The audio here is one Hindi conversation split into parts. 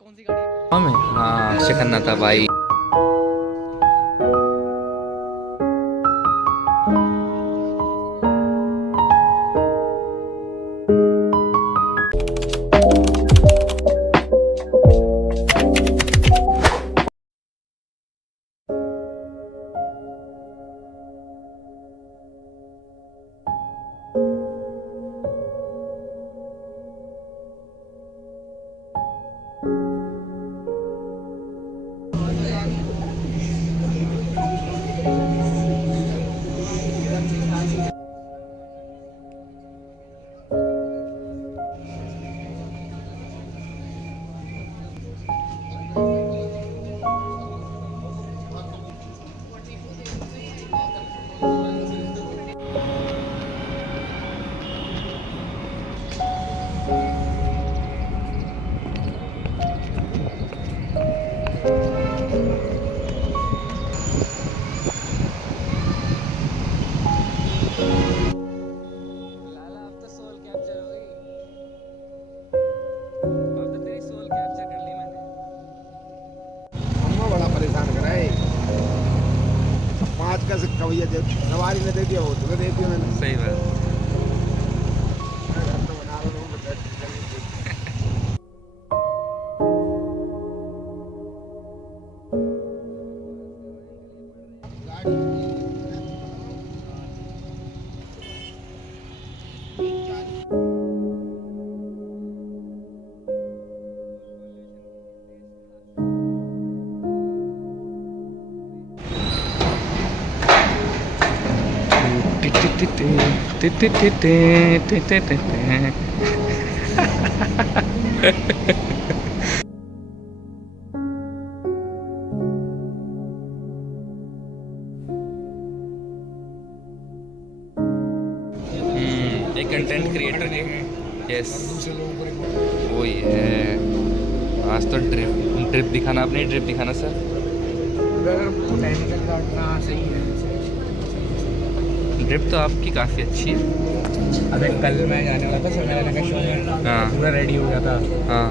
कौन सी गाड़ी है? हाँ शिकन्ना था भाई। भैया जब सवारी ने दे दिया वो तुम्हें दे दिया मैंने। सही बात। एक कंटेंट क्रिएटर है। यस वो ही है। आज तो ड्रिप दिखाना, अपनी ड्रिप दिखाना सर। सही है। ड्रिप तो आपकी काफ़ी अच्छी है। अबे कल मैं जाने वाला था सम्मेलन का शो में। हाँ पूरा रेडी हो गया था। हाँ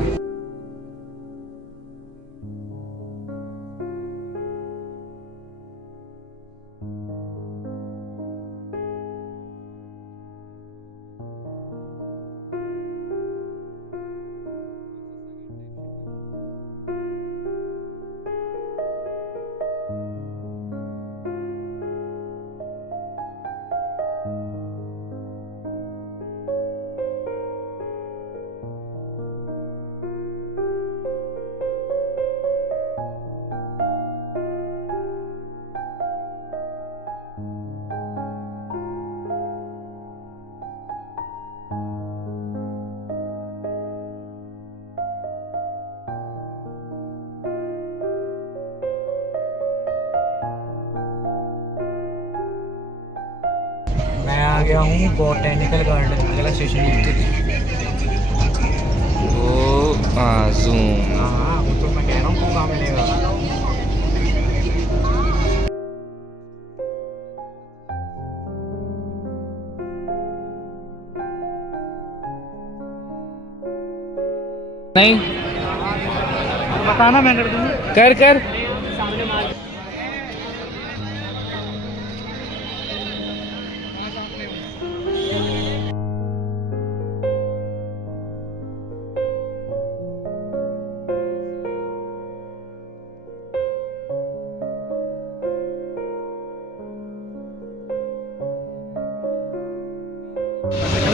मैं आ गया हूँ बोटेनिकल गार्डन, अगला स्टेशन। वो जूम। हाँ वो तो मैं कह रहा हूँ तुम कहाँ मिलेगा। नहीं बताना मैं कर दूँगा। कर कर।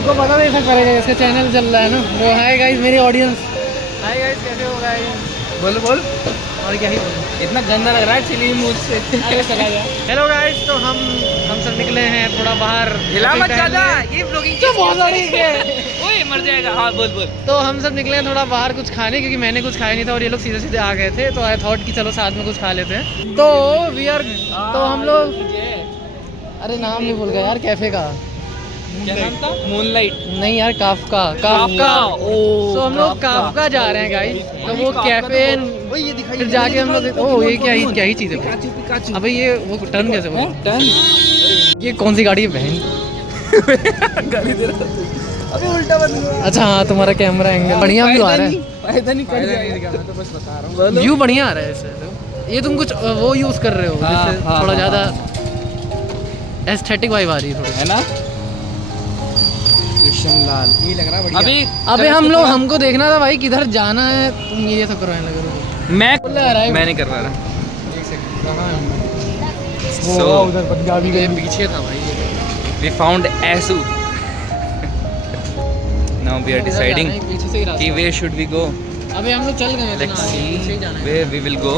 उनको पता नहीं था करेगा, इसका चैनल चल रहा है ना। वो हाय गाइस मेरी ऑडियंस। हाय गाइस कैसे हो गाइस? बोल बोल। और क्या ही बोलूं। इतना गंदा लग रहा है चिली मुझ से। हेलो गाइस, तो हम सब निकले हैं थोड़ा बाहर। हिला मत ज्यादा, ये ब्लॉगिंग तो बहुत सारी है। ओए मर जाएगा। हाँ बोल बोल। तो हम सब निकले हैं थोड़ा बाहर कुछ खाने, क्योंकि मैंने कुछ खाया नहीं था और ये लोग सीधे सीधे आ गए थे। तो आई थॉट कि चलो साथ में कुछ खा लेते हैं। तो वी आर, तो हम लोग, अरे नाम नहीं भूल गया यार कैफे का। क्या नाम था? मूनलाइट। नहीं यार, काफका। ओ तो हम लोग काफका जा रहे हैं गाइस। तो वो कैफे, ये दिखाई। फिर जाके हम लोग, ओ ये क्या ही चीज़ है? अबे ये वो टर्न कैसे हुआ? टर्न। ये कौन सी गाड़ी है बहन? गाड़ी दे रहा। अबे उल्टा बन गया। अच्छा हाँ, तुम्हारा कैमरा एंगल बढ़िया व्यू आ रहा है। फायदा नहीं फायदा नहीं दिखा, मैं तो बस बता रहा हूँ। व्यू बढ़िया आ रहा है इससे। ये तुम कुछ वो यूज कर रहे हो हाँ, जिससे हाँ, थोड़ा हाँ, ज्यादा एस्थेटिक वाइब आ रही है थोड़ी। है ना? कृष्ण लाल ये लग रहा है बढ़िया। अभी अबे हम लोग हमको देखना था भाई किधर जाना है, तुम ये सब करवाने लगे हो। मैं right? नहीं करवा रहा। एक सेकंड, कहाँ है हम? वो So- होगा उधर पंजाबी ये के पीछे था भाई ये। We found Asu. Now we are deciding पीछे से ही रास्ता। कि where should we go. अबे हम लोग चल गए थे ना, Let's पीछे ही see जाना है। where we will go,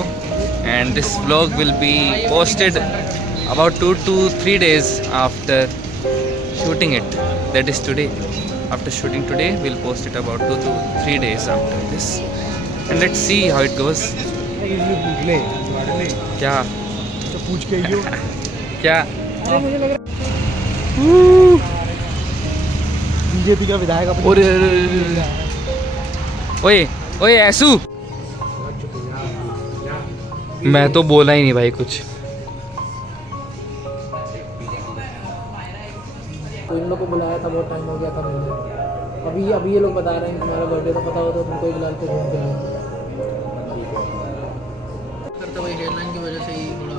and this vlog will be posted about 2 to 3 days after shooting it. That is today. After shooting today, we'll post it about 2 to 3 days after this, and let's see how it goes. ले ले क्या तो पूछ के आइयो। क्या मुझे लग रहा बीजेपी का विधायक अपने ओए ओए ऐसू, मैं तो बोला ही नहीं भाई कुछ। तो इन लोग को बुलाया था, बहुत टाइम हो गया था मिलने। अभी ये लोग बता रहे हैं कि तुम्हारा बर्थडे तो पता हो तो तुमको ही बुला के घूम के लो। करता भाई हेडलाइन की वजह से ही थोड़ा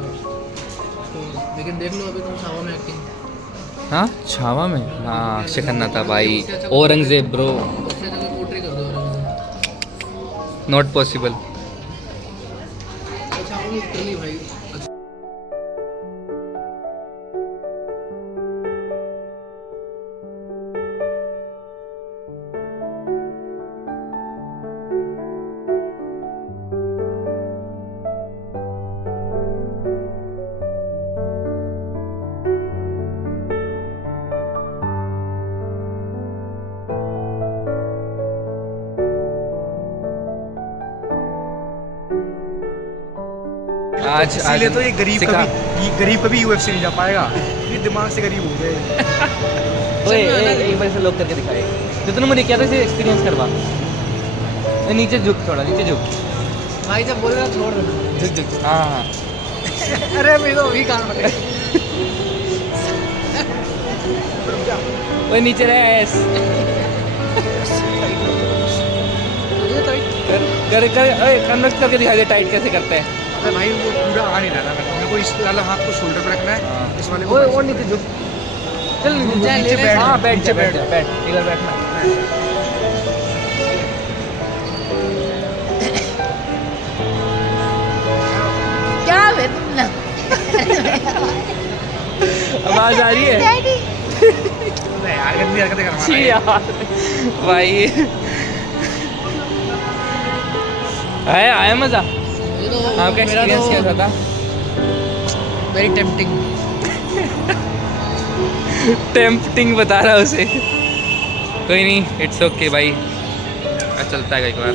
तो, लेकिन देख लो अभी तुम छावा में एक्टिंग हाँ छावा में, हाँ अक्षय खन्ना था भाई। औरंगजेब ब्रो, उससे जगह पोर्ट्रे कर दो और नॉट पॉसिबल। छावा में लिटरली भाई। आज इसीलिए तो ये सिखा। गरीब कभी यूएफसी नहीं जा पाएगा, ये दिमाग से गरीब हो गए। ओए एक बार से लोग करके दिखाए जो तूने मुझे किया था, इसे एक्सपीरियंस करवा। नीचे झुक, थोड़ा नीचे झुक, भाई जब बोल रहा छोड़ देना। झुक झुक। हाँ हाँ अरे मेरे तो वही काम है। ओए नीचे रह ऐस कर कर कर। ओए कन्वर्ट करके दिखा दे टाइट कैसे करते हैं। अरे भाई वो पूरा आ नहीं रहा था, मेरे को इस वाला हाथ को शोल्डर पे रखना है, इस वाले को ओए और नीचे झुक, चल नीचे नीचे बैठ। हाँ बैठ नीचे जा, बैठ बैठ। जा, बैठ इधर बैठना। क्या वे तुम लोग? आवाज आ रही है? नहीं यार, गंदी हरकतें करवा छी यार भाई। आया मजा? आपका एक्सपीरियंस कैसा था? Very tempting. टेम्पटिंग बता रहा उसे। कोई नहीं, इट्स ओके भाई, चलता है एक बार।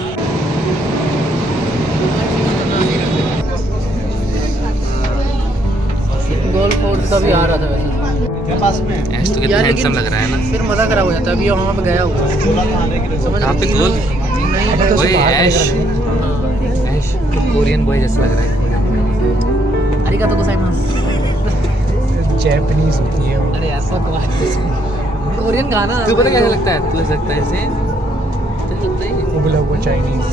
गोल फोर्ट का भी आ रहा था वैसे। पास में ऐश तो कितना यार, हैंडसम लेकिन लग रहा है ना। फिर मजा खराब हो जाता है। अभी वहाँ पे गया हुआ समझ यहाँ पे गोल? नहीं ओए ऐश, ऐश कोरियन बॉय जैसा लग रहा है। अरिगातो गोजाइमासु। जैपनीज होती है वो। अरे ऐसा कोरियन गाना तू पता कैसा लगता है? तू लगता है ऐसे, तो लगता है वो बोला वो चाइनीज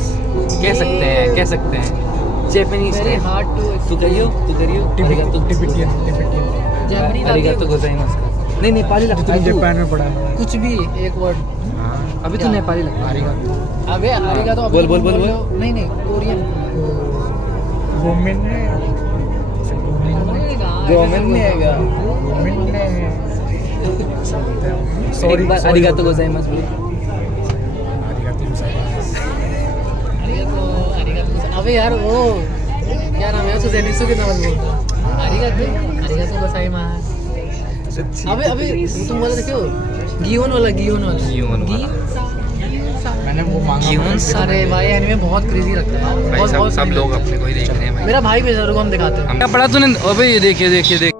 कह सकते हैं जापानीज। वेरी हार्ड टू तू करियो टिबेटियन अरिगातो गोजाइमासु। नहीं नेपाली लगता है तू। जापान में पढ़ा है। कुछ भी एक वर्ड। अभी तू नेपाली लगता है। आरिगातो अबे अरिगातो बोल, बोल, बोल, नहीं कोरियन। वुमेन ने गवर्नमेंट नहीं आएगा। वुमेन ने सॉरी अरिगातो गोजाइमासु बोल। अरिगातो अबे यार वो क्या नाम है उसका? जेनिसु के नाम बोलता अरिगातो गोजाइमासु। अबे तुम वाला देखो, गियोन वाला मैंने वो मांगा। गियोन अरे भाई एनीमे बहुत क्रेजी लगता है। भाई बहुत सब funny लोग लगता है। अपने को ही देख रहे हैं भाई। मेरा भाई भेजा, रुको हम दिखाते हैं। क्या पढ़ा तूने? अबे ये देखिए देखिए देख